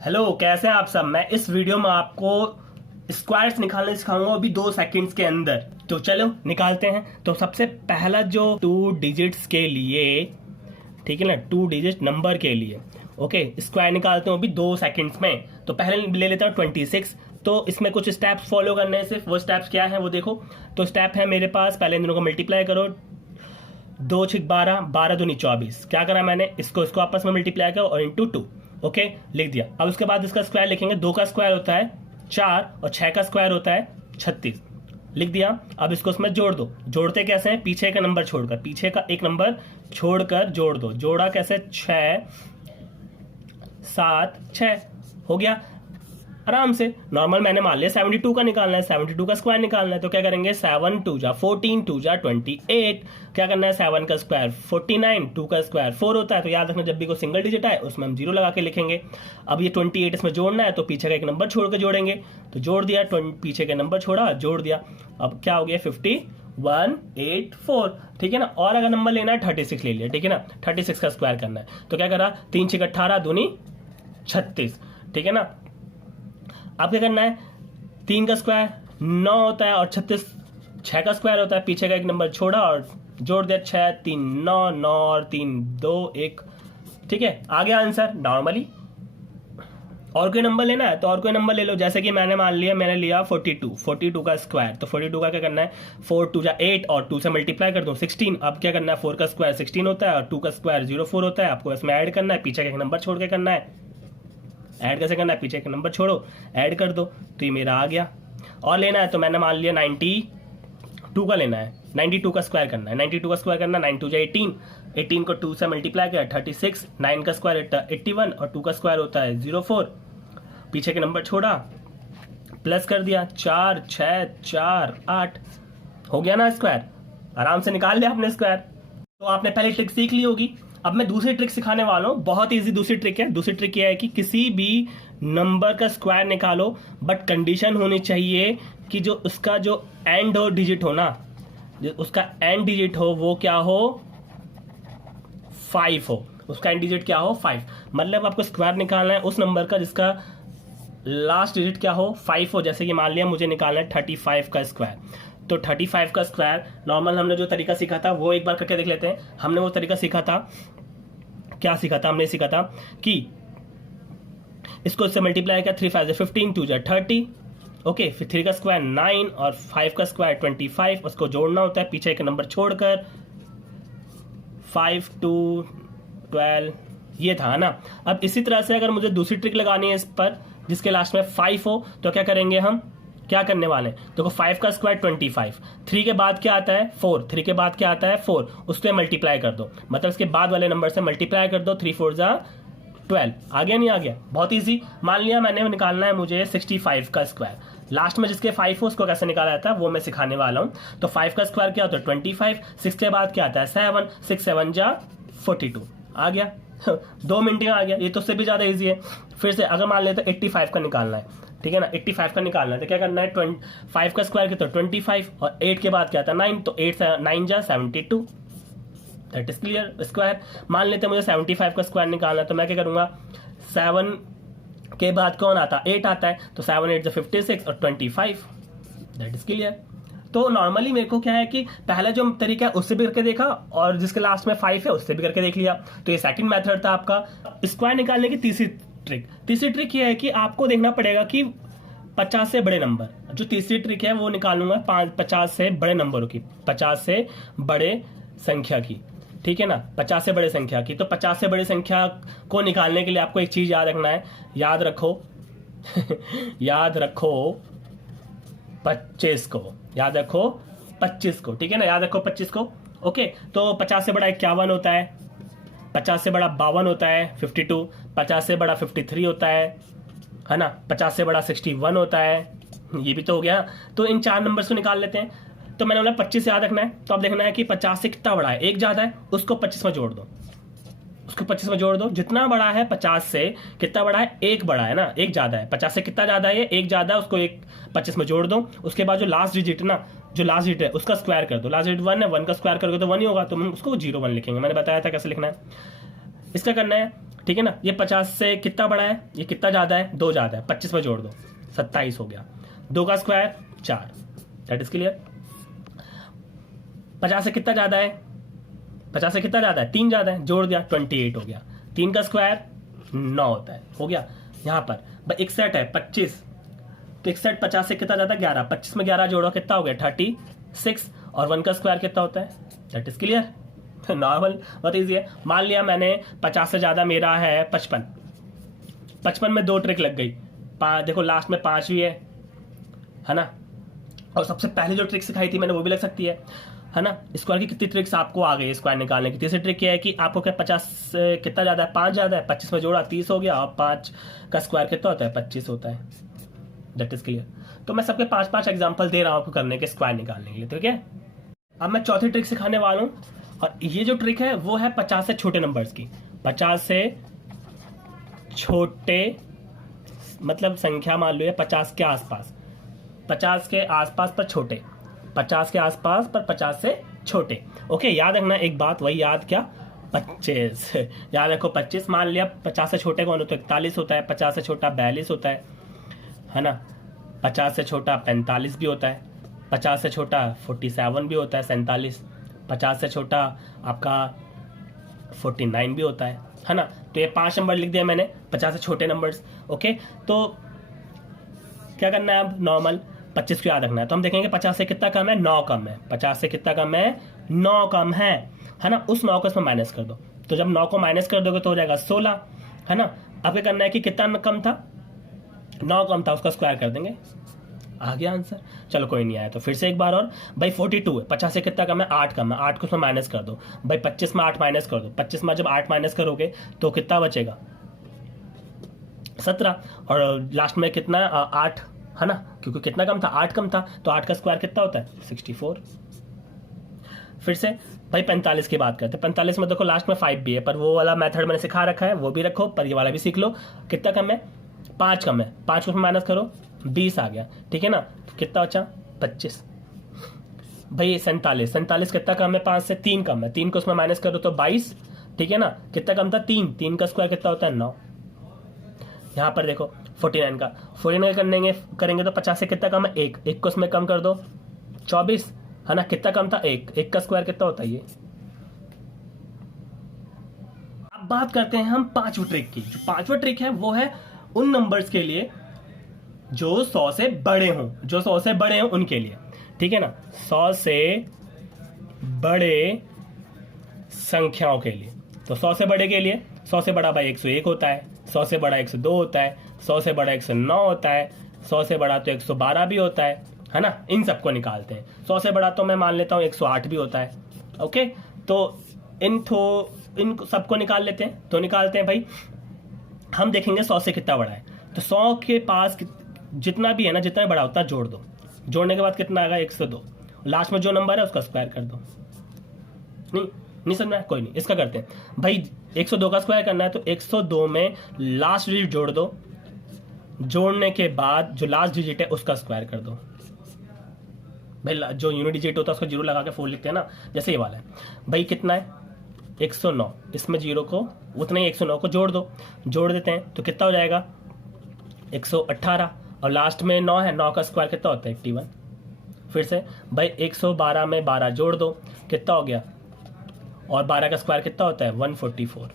Hello, कैसे हैं आप सब। मैं इस वीडियो में आपको स्क्वायर्स निकालने सिखाऊंगा अभी 2 सेकंड्स के अंदर। तो चलो निकालते हैं। तो सबसे पहला जो 2 डिजिट्स के लिए, ठीक है ना, 2 डिजिट नंबर के लिए ओके स्क्वायर निकालते हैं अभी 2 सेकंड्स में। तो पहले ले लेता हूँ 26। तो इसमें कुछ स्टेप्स फॉलो करने हैं, सिर्फ वो स्टेप्स क्या है वो देखो। तो स्टेप है मेरे पास, पहले इन दोनों को मल्टीप्लाई करो। 2 6 12, 12 दूनी 24। क्या करा मैंने, इसको आपस में मल्टीप्लाई करो और इंटू 2 ओके लिख दिया। अब उसके बाद इसका स्क्वायर लिखेंगे। 2 का स्क्वायर होता है 4 और 6 का स्क्वायर होता है 36, लिख दिया। अब इसको उसमें जोड़ दो। जोड़ते कैसे हैं, पीछे का नंबर छोड़कर, पीछे का एक नंबर छोड़कर जोड़ दो। जोड़ा कैसे, 6 7 6 हो गया आराम से। नॉर्मल मैंने मान लिया 72 का निकालना है, 72 का स्क्वायर निकालना है। तो क्या करेंगे, 7 2 जा 14, 2 जा 28। क्या करना है, 7 का स्क्वायर 49, 2 का स्क्वायर 4 होता है। तो याद रखना, जब भी कोई सिंगल डिजिट आए उसमें हम 0 लगा के लिखेंगे। अब ये 28 इसमें जोड़ना है, तो पीछे का एक नंबर छोड़ के जोड़ेंगे। तो जोड़ दिया, पीछे का नंबर छोड़ा, जोड़ दिया। अब क्या हो गया, 5184, ठीक है ना। और अगर नंबर लेना है 36 ले लिया, ठीक है ना। 36 का स्क्वायर करना है। तो क्या करा, 3 6 18 दूनी 36, ठीक है ना। अब क्या करना है, 3 का स्क्वायर 9 होता है और 36 6 का स्क्वायर होता है। पीछे का एक नंबर छोड़ा और जोड़ दिया। 6 3 9, 9 और 3 2 1, ठीक है। आ गया आंसर नॉर्मली। और कोई नंबर लेना है तो और कोई नंबर ले लो। जैसे कि मैंने लिया 42 का स्क्वायर। तो 42 का क्या करना है, 4 2 जा 8 और 2 से मल्टीप्लाई कर दो 16। अब क्या करना है, 4 का स्क्वायर 16 होता है और 2 का स्क्वायर 04 होता है। आपको इसमें ऐड करना है, पीछे का एक नंबर छोड़ के करना है। ऐड कैसे करना है, पीछे का नंबर छोड़ो, ऐड कर दो। तो ये मेरा आ गया। और लेना है तो मैंने मान लिया 92 का लेना है। 92 का स्क्वायर करना है। 92 का स्क्वायर करना है, 9 2 जा 18, 18 को 2 से मल्टीप्लाई किया 36, 9 का स्क्वायर 81 और 2 का स्क्वायर होता है 04। पीछे के नंबर छोड़ा, प्लस कर दिया, 4 6 4 8 हो गया ना स्क्वायर। आराम से निकाल लिया आपने स्क्वायर। तो आपने पहले ट्रिक सीख ली होगी। अब मैं दूसरी ट्रिक सिखाने वाला हूं, बहुत इजी दूसरी ट्रिक है। दूसरी ट्रिक यह है कि किसी भी नंबर का स्क्वायर निकालो, बट कंडीशन होनी चाहिए कि जो उसका जो एंड हो डिजिट हो ना, जो उसका एंड डिजिट हो वो क्या हो, 5 हो। उसका एंड डिजिट क्या हो, 5। मतलब आपको स्क्वायर निकालना है उस नंबर का जिसका लास्ट डिजिट क्या हो, 5 हो। जैसे कि मान लिया मुझे निकालना है 35 का स्क्वायर। तो 35 का स्क्वायर नॉर्मल हमने जो तरीका सीखा था वो एक बार करके देख लेते हैं। हमने वो तरीका सीखा था, क्या सीखा था, हमने सीखा था कि इसको इससे मल्टीप्लाई किया, 3 5 जा 15, 2 जा 30 ओके। फिर 3 का स्क्वायर 9 और 5 का स्क्वायर 25। उसको जोड़ना होता है पीछे एक नंबर छोड़कर, 5 2 12, ये था ना। अब इसी तरह से अगर मुझे दूसरी ट्रिक लगानी है इस पर जिसके लास्ट में 5 हो, तो क्या करेंगे, हम क्या करने वाले हैं, देखो 5 का स्क्वायर 25, 3 के बाद क्या आता है 4, 3 के बाद क्या आता है 4, उससे मल्टीप्लाई कर दो, मतलब इसके बाद वाले नंबर से मल्टीप्लाई कर दो। 3 4 जा 12, आ गया नहीं आ गया, बहुत इजी। मान लिया मैंने निकालना है मुझे 65 का स्क्वायर। लास्ट में जिसके 5 हो उसको कैसे निकाला जाता है वो मैं सिखाने वाला हूँ। तो 5 का स्क्वायर क्या होता है 25, 6 के बाद क्या आता है 7, 6 7 जा 42, आ गया 2 मिनट में आ गया। ये तो उससे भी ज्यादा इजी है। फिर से अगर मान लेते 85 का निकालना है, ठीक है ना, 85 का निकालना है तो क्या करना है, 5 का स्क्वायर कितना 25 और 8 के बाद क्या आता है 9, तो 8 से 9 जा 72, दैट इज क्लियर। स्क्वायर मान लेते हैं मुझे 75 का स्क्वायर निकालना है, तो मैं क्या करूंगा, 7 के बाद कौन आता है 8 आता है, तो 7 8 जा 56 और 25, दैट इज क्लियर। तो नॉर्मली मेरे को क्या है कि पहला जो तरीका है उससे भी करके देखा और जिसके लास्ट में 5 है उससे भी करके देख लिया। तो ये सेकंड मेथड था आपका स्क्वायर निकालने की। तीसरी ट्रिक ये है कि आपको देखना पड़ेगा कि 50 से बड़े नंबर, जो तीसरी ट्रिक है वो निकालूंगा 50 से बड़े नंबरों की, 50 से बड़े संख्या की, ठीक है ना, 50 से बड़े संख्या की। तो 50 से बड़ी संख्या को निकालने के लिए आपको एक चीज याद रखना है, याद रखो याद रखो 25 को, याद रखो 25 को, ठीक है ना, याद रखो 25 को ओके। तो 50 से बड़ा 51 होता है, 50 से बड़ा 52 होता है 52, 50 से बड़ा 53 होता है ना, 50 से बड़ा 61 होता है, ये भी तो हो गया। तो इन 4 नंबर्स को निकाल लेते हैं। तो मैंने बोला 25 याद रखना है, तो अब देखना है कि 50 से कितना बड़ा है, एक ज्यादा है उसको 25 में जोड़ दो, उसको 25 में जोड़ दो। जितना बड़ा है 50 से कितना बड़ा है, एक बड़ा है ना, एक ज्यादा है। 50 से कितना ज्यादा है, एक ज्यादा है, उसको एक 25 में जोड़ दो। उसके बाद जो लास्ट डिजिट ना, जो लास्ट डिजिट है उसका स्क्वायर कर दो। लास्ट डिजिट 1 है, 1 का स्क्वायर करोगे तो 1 ही होगा, तो हम उसको 01 लिखेंगे। मैंने बताया था कैसे लिखना है, इसका करना है ठीक है ना। ये 50 से कितना बड़ा है, ये कितना ज्यादा है, 2 ज्यादा है, 25 में जोड़ दो 27 हो गया, 2 का स्क्वायर 4, दैट इज क्लियर। 50 से कितना ज्यादा है, 50 से कितना ज्यादा है, 3 ज्यादा है, जोड़ दिया 28 हो गया, 3 का स्क्वायर 9 होता है, हो गया। यहाँ पर 61 है 25, तो 61 50 से कितना ज्यादा 11, 25 में 11 जोड़ो कितना हो गया 36, और 1 का स्क्वायर कितना होता है, दैट इज क्लियर। नॉर्मल बहुत ईजी है। मान लिया मैंने 50 से ज्यादा मेरा है 55, 55 में 2 ट्रिक लग गई, देखो लास्ट में 5 भी है ना। और सबसे पहले जो ट्रिक सिखाई थी मैंने वो भी लग सकती है ना। स्क्वायर की कितनी ट्रिक्स आपको आ गई स्क्वायर निकालने की। तीसरी ट्रिक क्या है कि आपको क्या 50 से कितना ज्यादा है, 5 ज्यादा है, 25 में जोड़ा 30 हो गया, और 5 का स्क्वायर कितना होता है 25 होता है, दैट इज क्लियर। तो मैं सबके 5-5 एग्जांपल दे रहा हूं आपको करने के स्क्वायर निकालने के लिए, ठीक है। अब मैं चौथी ट्रिक सिखाने वाला हूं, और ये जो ट्रिक है वो है 50 से छोटे नंबर्स की। 50 से छोटे मतलब संख्या मान लो 50 के आसपास, 50 के आसपास पर छोटे, 50 के आसपास पर 50 से छोटे। ओके, याद रखना एक बात, वही याद क्या, 25 याद रखो 25। मान लिया 50 से छोटे कौन होता है, 41 होता है, 50 से छोटा 42 होता है ना, 50 से छोटा 45 भी होता है, 50 से छोटा 47 भी होता है, 47, 50 से छोटा आपका 49 भी होता है ना। तो ये 5 नंबर लिख दिया मैंने 50 से छोटे नंबर्स। ओके, तो क्या करना है अब, नॉर्मल 25 को याद रखना है। तो हम देखेंगे 50 से कितना कम है, 9 कम है, 50 से कितना कम है, 9 कम है ना। उस 9 को इसमें माइनस कर दो, तो जब 9 को माइनस कर दोगे तो हो जाएगा 16, है ना। अब क्या करना है कि कितना कम था, 9 कम था, उसका स्क्वायर कर देंगे, आ गया आंसर। चलो कोई नहीं आया तो फिर से एक बार और, भाई 42 है, 50 से कितना कम है, 8 कम है, 8 को उसमें माइनस कर दो, भाई 25 में 8 माइनस कर दो, 25 में जब 8 माइनस करोगे तो कितना बचेगा 17, और लास्ट में कितना 8, है ना, क्योंकि कितना कम था, 8 कम था, तो 8 का स्क्वायर कितना होता है 64। फिर से भाई 45 की बात करते हैं, 45 में देखो लास्ट में 5 भी है, पर वो वाला मेथड मैंने सिखा रखा है, वो भी रखो, पर ये वाला भी सीख लो। कितना कम है, 5 कम है, 5 को माइनस करो 20 आ गया, ठीक है ना। तो कितना बचा 25। भाई 47 कितना कम है, 5 से 3 कम है, 3 को उसमें माइनस करो तो 22, ठीक है ना। कितना कम था 3 का स्क्वायर कितना होता है 9। यहाँ पर देखो 49 का करेंगे तो 50 से कितना कम है, 1 को उसमें कम कर दो 24, है ना। कितना कम था 1 का स्क्वायर कितना होता है ये। अब बात करते हैं हम 5वीं ट्रिक की। जो 5वां ट्रिक है वो है उन नंबर्स के लिए जो 100 से बड़े हों, जो 100 से बड़े हों उनके लिए, ठीक है ना। 100 से बड़े संख्याओं के लिए, तो 100 से बड़े के लिए 100 से बड़ा भाई 101 होता है, 100 से बड़ा 102 होता है, 100 से बड़ा 109 होता है, 100 से बड़ा तो 112 भी होता है ना। इन सबको निकालते हैं। 100 से बड़ा तो मैं मान लेता हूँ 108 भी होता है। ओके, तो इन सबको निकाल लेते हैं। तो निकालते हैं भाई, हम देखेंगे 100 से कितना बड़ा है। तो 100 के पास जितना भी है ना, जितना बड़ा होता है जोड़ दो, जोड़ने के बाद कितना आएगा 102, लास्ट में जो नंबर है उसका स्क्वायर कर दो। नहीं समझ में, कोई नहीं, इसका करते हैं भाई। 102 का स्क्वायर करना है तो 102 में लास्ट डिजिट जोड़ दो, जोड़ने के बाद जो लास्ट डिजिट है उसका स्क्वायर कर दो। भाई जो यूनिट डिजिट होता है उसको जीरो लगा के 4 लिखते हैं ना, जैसे ये वाला है। भाई कितना है 109, इसमें जीरो को उतने ही 109 को जोड़ दो, जोड़ देते हैं तो कितना हो जाएगा 118, और लास्ट में 9 है, 9 का स्क्वायर कितना होता है 81। फिर से भाई 112 में 12 जोड़ दो, कितना हो गया, और 12 का स्क्वायर कितना होता है 144।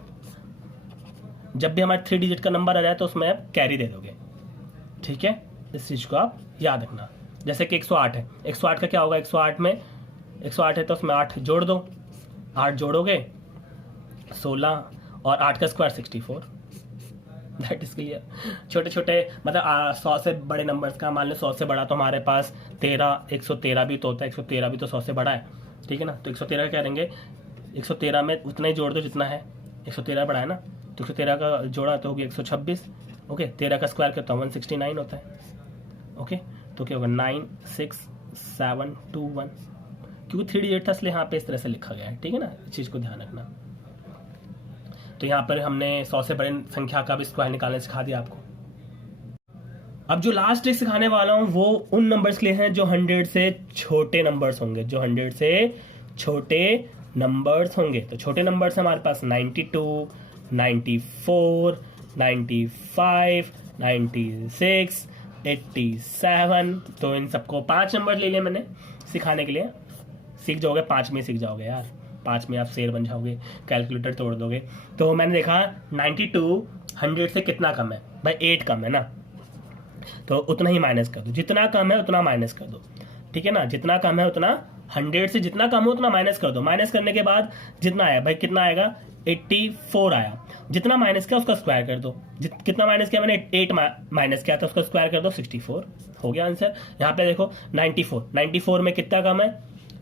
जब भी हमारा 3 डिजिट का नंबर आ जाए तो उसमें आप कैरी दे दोगे, ठीक है। इस चीज को आप याद रखना। जैसे कि 108 है, 108 का क्या होगा, 108 में 108 है तो उसमें 8 जोड़ दो, 8 जोड़ोगे 16, और 8 का स्क्वायर 64, दैट इज क्लियर। छोटे छोटे मतलब 100 से बड़े नंबर्स का, मान लो 100 से बड़ा तो हमारे पास 113 भी तो होता है, 113 भी तो 100 से बड़ा है, ठीक है ना। तो 113 क्या करेंगे, 113 में उतना ही जोड़ दो जितना है, 113 बड़ा है ना, तो 113 का जोड़ा तो होगी 126। ओके, 13 का स्क्वायर कितना 169 होता है। ओके, तो क्या होगा 96721, क्योंकि 3 डिजिट था इसलिए यहाँ पे इस तरह से लिखा गया है, ठीक है ना। इस चीज़ को ध्यान रखना। तो यहाँ पर हमने 100 से बड़े संख्या का भी स्क्वायर निकालने सिखा दिया आपको। अब जो लास्ट ट्रिक सिखाने वाला हूँ वो उन नंबर्स के लिए हैं जो 100 से छोटे नंबर्स होंगे, जो 100 से छोटे नंबर्स होंगे। तो छोटे नंबर्स हमारे पास 92, 94, 95, 96, 87। तो इन सबको 5 नंबर ले लिए मैंने सिखाने के लिए। सीख जाओगे, 5 में सीख जाओगे यार, 5 में आप शेर बन जाओगे, कैलकुलेटर तोड़ दोगे। तो मैंने देखा 92 100 से कितना कम है भाई, 8 कम है ना, तो उतना ही माइनस कर दो, जितना कम है उतना माइनस कर दो, ठीक है ना, जितना कम है उतना, 100 से जितना कम हो उतना माइनस कर दो। माइनस करने के बाद जितना आया भाई, कितना आएगा, 84 आया। जितना माइनस किया उसका स्क्वायर कर दो, कितना माइनस किया मैंने, 8 माइनस किया था, उसका स्क्वायर कर दो, 64 हो गया आंसर। यहाँ पे देखो 94 में कितना कम है,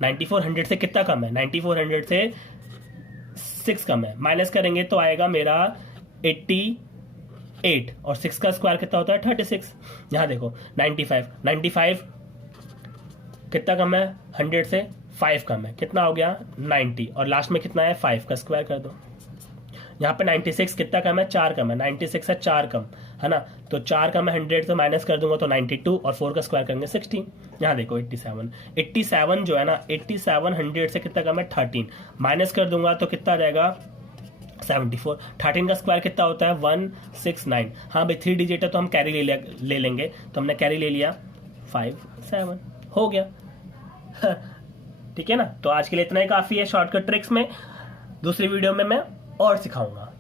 94 100 से कितना कम है, 94 100 से 6 कम है, माइनस करेंगे तो आएगा मेरा 88, और 6 का स्क्वायर कितना होता है, 36। यहाँ देखो 95 कितना कम है, 100 से 5 कम है, कितना हो गया 90, और लास्ट में कितना है 5 का स्क्वायर कर दो। यहाँ पे 96 कितना कम है, 4 कम है, 96 है 4 कम है ना, तो 4 कम है, 100 से माइनस कर दूंगा तो 92, और 4 का स्क्वायर करेंगे 16। यहाँ देखो 87 जो है ना, 87 100 से कितना कम है, 13, माइनस कर दूंगा तो कितना रहेगा 74। 13 का स्क्वायर कितना होता है, 169। हाँ भाई 3 डिजिट है तो हम कैरी ले लेंगे, तो हमने कैरी ले लिया 57, हो गया। ठीक है ना, तो आज के लिए इतना ही काफ़ी है शॉर्टकट ट्रिक्स में। दूसरी वीडियो में मैं और सिखाऊंगा।